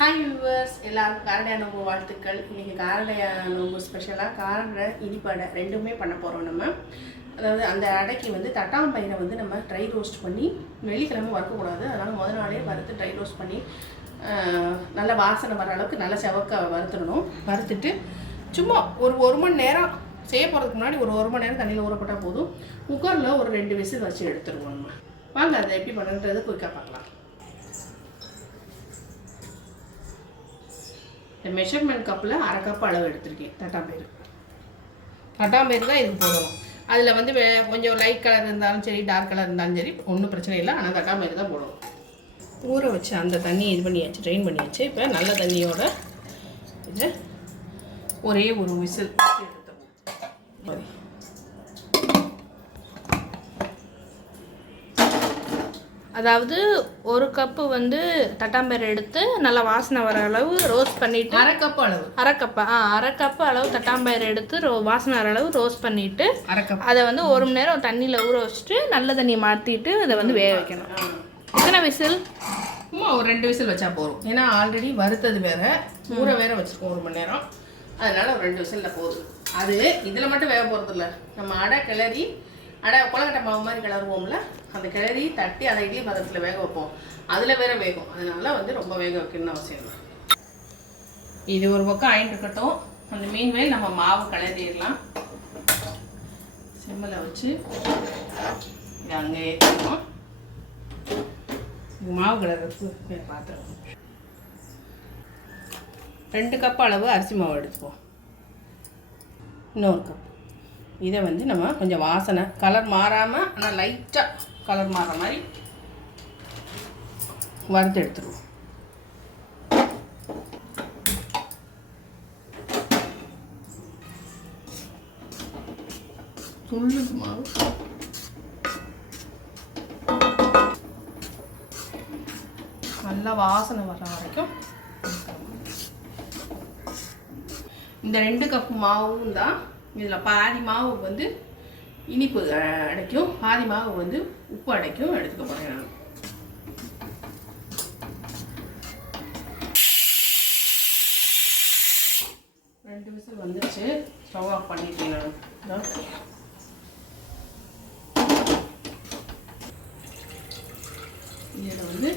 Hi viewers எல்லாருக்கும் காரடையா நோம்பு வாழ்த்துக்கள். இன்றைக்கி காரடையா நோம்பு ஸ்பெஷலாக காரடை இனிப்படை ரெண்டுமே பண்ண போகிறோம் நம்ம. அதாவது அந்த அடைக்கு வந்து தட்டாம்பயிரை வந்து நம்ம ட்ரை ரோஸ்ட் பண்ணி வெள்ளிக்கிழமை வறுக்கக்கூடாது. அதனால் முதல் நாளே வறுத்து ட்ரை ரோஸ்ட் பண்ணி நல்ல வாசனை வர அளவுக்கு நல்ல செவக்க வறுத்துடணும். வறுத்துட்டு சும்மா ஒரு ஒரு மணி நேரம் செய்ய போகிறதுக்கு முன்னாடி ஒரு ஒரு மணி நேரம் தண்ணியில் ஊறப்பட்டால் போதும். குக்கரில் ஒரு ரெண்டு விசில் வச்சு எடுத்துருவோம் நம்ம. வாங்க அதை எப்படி பண்ணுன்றது குயிக்காக பார்க்கலாம். இந்த மெஷர்மெண்ட் கப்பில் அரை கப் அளவு எடுத்திருக்கேன். தட்டாம்பயிறு. தட்டாம்பயிறு தான் இதுக்கு போடணும். அதில் வந்து வே கொஞ்சம் லைட் கலர் இருந்தாலும் சரி டார்க் கலர் இருந்தாலும் சரி ஒன்றும் பிரச்சனை இல்லை. ஆனால் தட்டாம்பயிறு தான் போடணும். ஊற வச்சு அந்த தண்ணி இது பண்ணியாச்சு ட்ரெயின் பண்ணியாச்சு. இப்போ நல்ல தண்ணியோட இது ஒரே ஒரு விசில் எடுத்துருவோம் அதாவது ஒரு கப்பு வந்து தட்டாம்பேர் எடுத்து நல்லா வாசனை வர அளவு ரோஸ்ட் பண்ணிட்டு அரை கப் அளவு. அரை கப்பா ஆ அரை கப்பு அளவு தட்டாம்பயிர் எடுத்து ரோ வாசனை வர அளவு ரோஸ்ட் பண்ணிட்டு அரை கப் அதை வந்து ஒரு மணி நேரம் தண்ணியில் ஊற வச்சுட்டு நல்ல தண்ணியை மாற்றிட்டு அதை வந்து வேக வைக்கணும். எத்தனை விசில்? சும்மா ஒரு ரெண்டு விசில் வச்சா போதும். ஏன்னா ஆல்ரெடி வறுத்தது வேற. ஊற வேற வச்சுருக்கோம் ஒரு மணி நேரம். அதனால ஒரு ரெண்டு விசிலில் போதும். அது இதில் மட்டும் வேக போகிறது இல்லை நம்ம அடை கிளறி அடை கொலக்கட்டை மாவு மாதிரி கிளறுவோம்ல. அந்த கிளறி தட்டி அதை இட்லி பதத்தில் வேக வைப்போம். அதில் வேற வேகும். அதனால வந்து ரொம்ப வேக வைக்கணும்னு அவசியம் இல்லை. இது ஒரு பக்கம் ஆயிட்டு இருக்கட்டும். அந்த மீன் மேல் நம்ம மாவு கிளறிடலாம் செம்மில் வச்சு அங்கே ஏற்றிடுவோம் மாவு கிளறதுக்கு பாத்திரம். ரெண்டு கப் அளவு அரிசி மாவு எடுத்துப்போம் இன்னொரு கப் இதை வந்து நம்ம கொஞ்சம் வாசனை கலர் மாறாமல் ஆனால் லைட்டாக கலர் மாறுற மாதிரி வறுத்து எடுத்துருவோம் துள்ளுது மாவு. நல்லா வாசனை வர வரைக்கும் இந்த ரெண்டு கப் மாவும் தான். இதில் பாதி மாவு வந்து இனிப்பு அடைக்கும். பாதி மாவு வந்து உப்பு அடைக்கும். எடுத்துக்க போகிறேன் நான். ரெண்டு விசில் வந்துருச்சு. ஸ்டவ் ஆஃப் பண்ணிட்டேன் நான். இதில் வந்து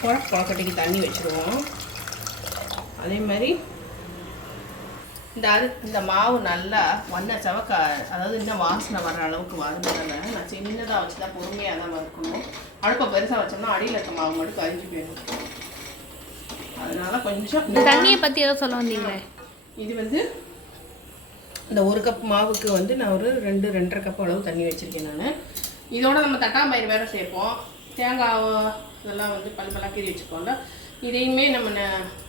குழக்கு குழக்கட்டைக்கு தண்ணி வச்சுருவோம். அதே மாதிரி இந்த அரி இந்த மாவு நல்லா வண்ண செவக்க அதாவது இன்னும் வாசனை வர்ற அளவுக்கு வறுந்ததில்ல நான் சின்னதாக வச்சு தான் பொறுமையாக தான் வறுக்கணும். அடுப்பை பெருசாக வச்சோம்னா அடியில் இருக்க மாவு மட்டும் கரிஞ்சு போயிடும். அதனால கொஞ்சம் தண்ணியை பற்றி ஏதோ சொல்ல வந்தீங்களே. இது வந்து இந்த ஒரு கப் மாவுக்கு வந்து நான் ஒரு ரெண்டு ரெண்டரை கப் அளவு தண்ணி வச்சுருக்கேன் நான். இதோட நம்ம தட்டாம்பயிறு வேறு சேர்ப்போம். தேங்காய் இதெல்லாம் வந்து பல் பல்லாக கீறி வச்சுக்கோம்ல இதையுமே நம்ம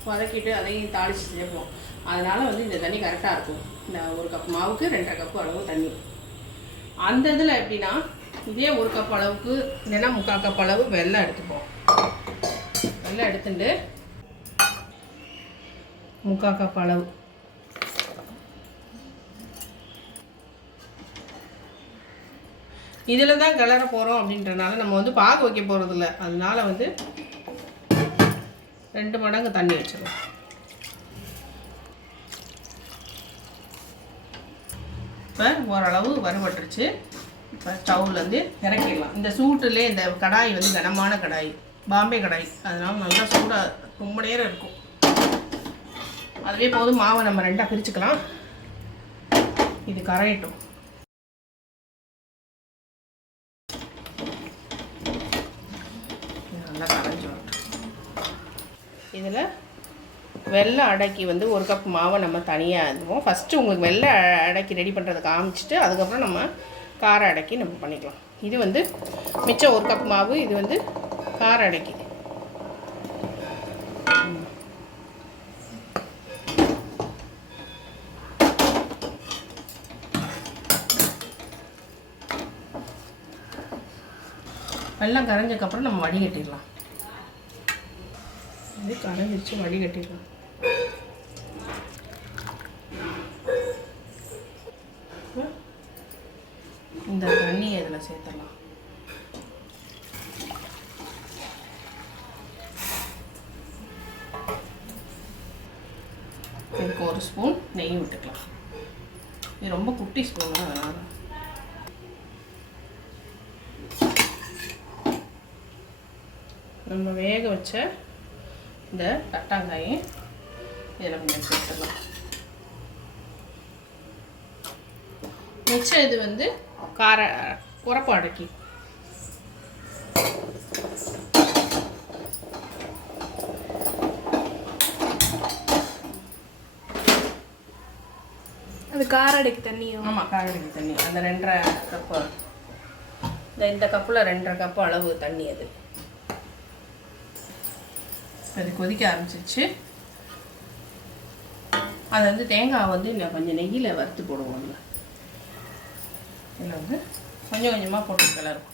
வதக்கிட்டு அதையும் தாளித்து சேர்ப்போம். அதனால் வந்து இந்த தண்ணி கரெக்டாக இருக்கும். இந்த ஒரு கப் மாவுக்கு ரெண்டரை கப்பு அளவு தண்ணி. அந்த இதில் எப்படின்னா இதே ஒரு கப் அளவுக்கு இல்லைன்னா முக்கால் கப் அளவு வெள்ளம் எடுத்துப்போம். வெள்ளம் எடுத்துட்டு முக்கால் கப் அளவு. இதில் தான் கிளற போகிறோம் அப்படின்றனால நம்ம வந்து பாகு வைக்க போகிறதில்ல அதனால வந்து ரெண்டு மடங்கு தண்ணி வச்சிருவோம். இப்போ ஓரளவு வறுபட்டுருச்சு. இப்போ ஸ்டவ்லேருந்து இறக்கிடலாம். இந்த சூட்டுலேயே இந்த கடாய் வந்து கனமான கடாய் பாம்பே கடாய். அதனால நல்லா சூடாக ரொம்ப நேரம் இருக்கும். அதுவே போதும். மாவை நம்ம ரெண்டாக பிரிச்சுக்கலாம். இது கரையட்டும். நல்லா கரைஞ்சி வரட்டும் இதில் வெள்ளை அடைக்கி வந்து ஒரு கப் மாவை நம்ம தனியாக இருந்துவோம் ஃபஸ்ட்டு உங்களுக்கு வெள்ளை அடைக்கி ரெடி பண்ணுறதை காமிச்சிட்டு அதுக்கப்புறம் நம்ம கார அடைக்கி நம்ம பண்ணிக்கலாம். இது வந்து மிச்சம் ஒரு கப் மாவு இது வந்து கார அடைக்கி. வெள்ளம் கரைஞ்சதுக்கப்புறம் நம்ம வடிகட்டிடலாம். இது கரைஞ்சிருச்சு வடிகட்டிடலாம். இந்த தண்ணியை இதில் சேர்த்துடலாம். இதுக்கு ஒரு ஸ்பூன் நெய் விட்டுக்கலாம். இது ரொம்ப குட்டி ஸ்பூன் அதனால். நம்ம வேக வச்ச இந்த தட்டாங்காயை இதில் கொஞ்சம் சேர்த்துடலாம். மிச்சம் இது வந்து கார உரப்பு அடக்கி. அது காரடைக்கு தண்ணியும் ஆமாம் காரடிக்கு தண்ணி. அந்த ரெண்டரை கப்பு. இந்த இந்த கப்பில் ரெண்டரை கப்பு அளவு தண்ணி அது. அது கொதிக்க ஆரம்பிச்சிருச்சு. அது வந்து தேங்காய் வந்து இன்னும் கொஞ்சம் நெய்யில் வறுத்து போடுவோம் அதில் இதில் வந்து கொஞ்சம் கொஞ்சமாக போட்டு கிளறும்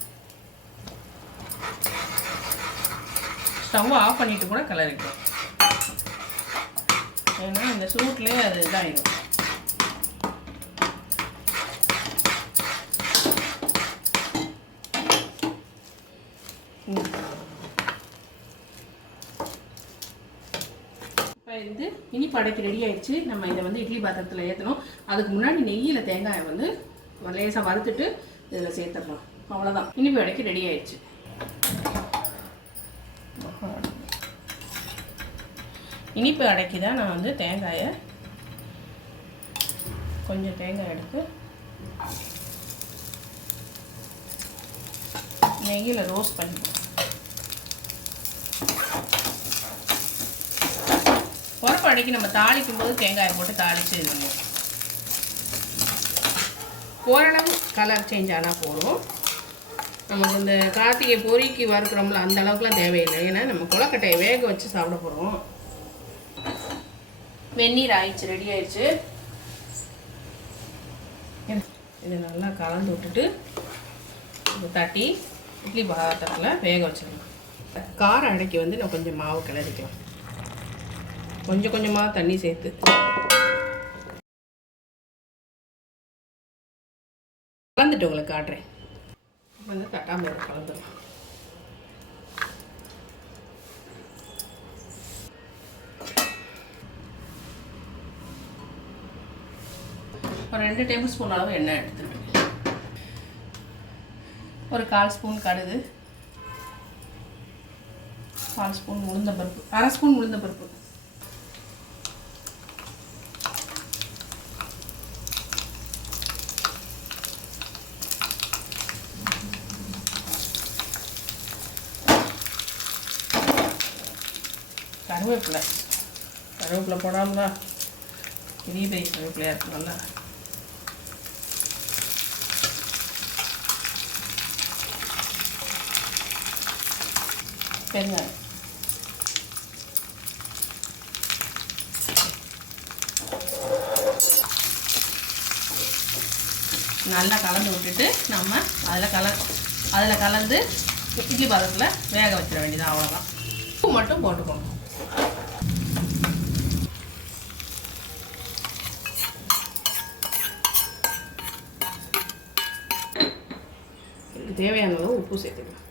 ஸ்டவ் ஆஃப் பண்ணிட்டு கூட கிளறிக்கும் ஏன்னா இந்த சூட்லேயே அது இதாகிடும் இப்போ இது இனிப்பு அடைக்கு ரெடி ஆயிடுச்சு. நம்ம இதை வந்து இட்லி பாத்திரத்தில் ஏற்றணும் அதுக்கு முன்னாடி நெய்யில் தேங்காயை வந்து லேசாக வறுத்துட்டு இதில் சேர்த்துடலாம். அவ்வளோதான் இனிப்பு வடைக்கு ரெடி ஆயிடுச்சு. இனிப்பு அடைக்கு தான் நான் வந்து தேங்காயை கொஞ்சம் தேங்காய் எடுத்து நெய்யில் ரோஸ்ட் பண்ணிப்போம். உரப்பு அடைக்கி நம்ம தாளிக்கும் போது தேங்காயை போட்டு தாளித்து இது பண்ணுவோம் ஓரளவு கலர் சேஞ்ச் ஆனால் போதும். நமக்கு இந்த கார்த்திகை பொறிக்கு வறுக்கிறோம்ல அந்த அளவுக்குலாம் தேவையில்லை. ஏன்னா நம்ம கொலக்கட்டையை வேக வச்சு சாப்பிட போகிறோம் வெந்நீர் ஆயிடுச்சு ரெடி ஆயிடுச்சு. இதை நல்லா கலந்து விட்டுட்டு தட்டி இட்லி பாத்திரத்தில் வேக வச்சிடலாம் கார அடைக்கி வந்து நான் கொஞ்சம் மாவு கிளறிக்கலாம். கொஞ்சம் கொஞ்சமாக தண்ணி சேர்த்து கலந்துட்டு உங்களுக்கு காட்டுறேன். இப்போ வந்து தட்டாம்பயிறு கலந்துடலாம் ஒரு ரெண்டு டேபிள் ஸ்பூன் அளவு எண்ணெய் எடுத்துருவேன். ஒரு கால் ஸ்பூன் கடுகு. கால் ஸ்பூன் உளுந்த பருப்பு. அரை ஸ்பூன் உளுந்த பருப்பு. கருவேப்பிலை. கருவேப்பிலை போடாமலா பெரிய பெரிய கருவேப்பிலையாக இருக்கு நல்லா. பெருங்காயம். நல்லா கலந்து விட்டுட்டு நம்ம அதில் கல அதில் கலந்து இட்லி பாதத்தில் வேக வச்சிட வேண்டியது அவ்வளோதான் உப்பு மட்டும் போட்டுக்கணும். தேவையான அளவு உப்பு சேர்த்துக்கலாம்.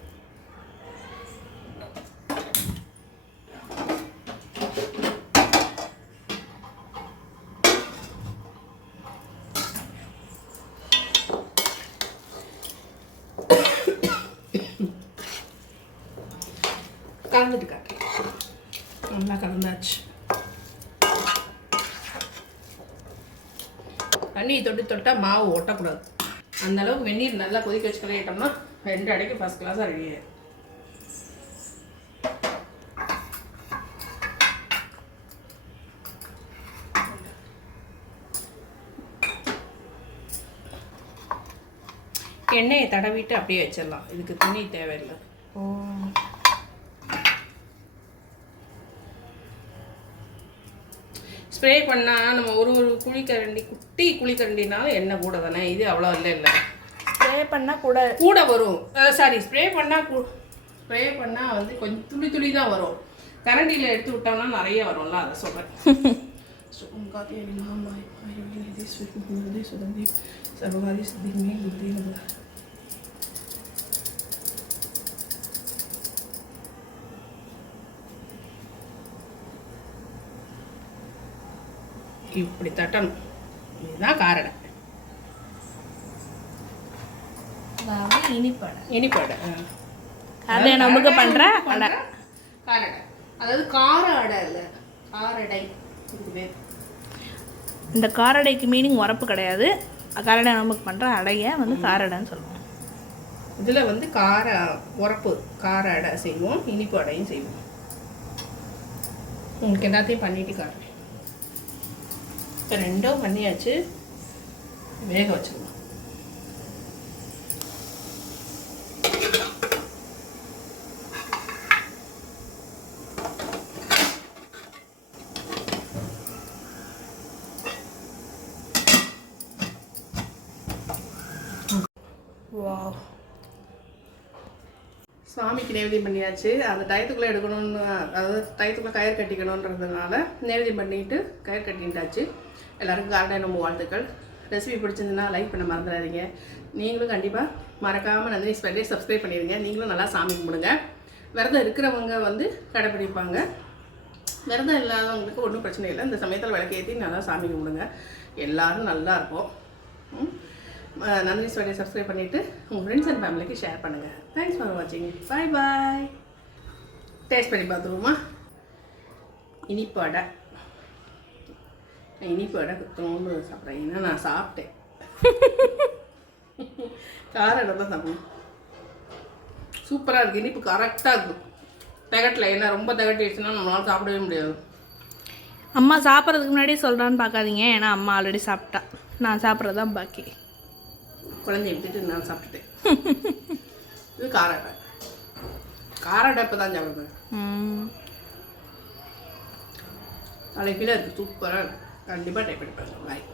கலந்துட்டு காட்டுறேன். நல்லா கலந்தாச்சு. தண்ணியை தொட்டு தொட்டால் மாவு ஒட்டக்கூடாது அந்த அளவுக்கு வெந்நீர் நல்லா கொதிக்க வச்சு கலையிட்டோம்னா ரெண்டு அடைக்கு ஃபஸ்ட் கிளாஸாக ரெடி ஆயிடும் எண்ணெயை தடவிட்டு அப்படியே வச்சிடலாம். இதுக்கு துணி தேவையில்லை. ஸ்ப்ரே பண்ணால் நம்ம ஒரு ஒரு குழிக்கரண்டி குட்டி குழிக்கரண்டினாலும் எண்ணெய் கூட தானே? இது அவ்வளோ இல்லை இல்லை. ஸ்ப்ரே பண்ணால் கூட கூட வரும். சாரி ஸ்ப்ரே பண்ணால் ஸ்ப்ரே பண்ணால் வந்து கொஞ்சம் துளி துளி தான் வரும். கரண்டியில் எடுத்து விட்டோம்னா நிறைய வரும்ல அதை சொல்கிறேன் சர்வகாதி சித்திமே புத்தி இப்படி தட்டணும். இதுதான் அதாவது இனிப்படை. நமக்கு பண்ணுற அடை. காரடை. அதாவது கார அடை இல்லை காரடை இந்த காரடைக்கு மீனிங் உரப்பு கிடையாது. காரடை நமக்கு பண்ணுற அடையை வந்து காரடைன்னு சொல்லுவோம். இதில் வந்து கார உரப்பு கார அடை செய்வோம் இனிப்பு அடையும் செய்வோம். உங்களுக்கு எல்லாத்தையும் பண்ணிட்டு காட்டுறேன். இப்போ ரெண்டும் பண்ணியாச்சு வேக வச்சிடலாம் வா சுவாமிக்கு நைவேத்தியம் பண்ணியாச்சு. அந்த டயத்துக்குள்ளே எடுக்கணும்னு அதாவது டயத்துக்குள்ளே கயிறு கட்டிக்கணுன்றதுனால நைவேத்தியம் பண்ணிட்டு கயிறு கட்டிட்டாச்சு. எல்லாருக்கும் கார்டன் நம்ம வாழ்த்துக்கள். ரெசிபி பிடிச்சிருந்துன்னா லைக் பண்ண மறந்துடாதீங்க. நீங்களும் கண்டிப்பாக மறக்காமல் நந்தினி ஸ்பெண்டே சப்ஸ்கிரைப் பண்ணிடுங்க. நீங்களும் நல்லா சாமி கும்பிடுங்க. விரதம் இருக்கிறவங்க வந்து கடைப்பிடிப்பாங்க விரதம் இல்லாதவங்களுக்கு ஒன்றும் பிரச்சனை இல்லை. இந்த சமயத்தில் விளக்கேற்றி நல்லா சாமி கும்பிடுங்க. எல்லோரும் நல்லா இருப்போம். நந்தினி ஸ்வரியை சப்ஸ்கிரைப் பண்ணிவிட்டு உங்கள் ஃப்ரெண்ட்ஸ் அண்ட் ஃபேமிலிக்கு ஷேர் பண்ணுங்கள் தேங்க்ஸ் ஃபார் வாட்சிங் பாய் பாய் டேஸ்ட் பண்ணி பார்த்துருவோமா? இனிப்பாடை நான் இனிப்பு அடை குத்தணும்னு சாப்பிட்றேன். ஏன்னா நான் சாப்பிட்டேன். கார தான் சாப்பிடணும். சூப்பராக இருக்குது இனிப்பு கரெக்டாக இருக்கும் திகட்டில் ஏன்னா ரொம்ப திகட்டிடுச்சுன்னா நம்மளால சாப்பிடவே முடியாது. அம்மா சாப்பிட்றதுக்கு முன்னாடியே சொல்கிறான்னு பார்க்காதீங்க. ஏன்னா அம்மா ஆல்ரெடி சாப்பிட்டா. நான் சாப்பிட்றது தான் பாக்கி. குழந்தைய விட்டுட்டு நான் சாப்பிட்டுட்டேன். இது கார அடை கார அடை இப்போ தான் சாப்பிடுவேன். ம். தலைக்கீழே இருக்குது சூப்பராக இருக்குது கண்டிப்பாக டைப் பண்ணி பாருங்கள் பாய்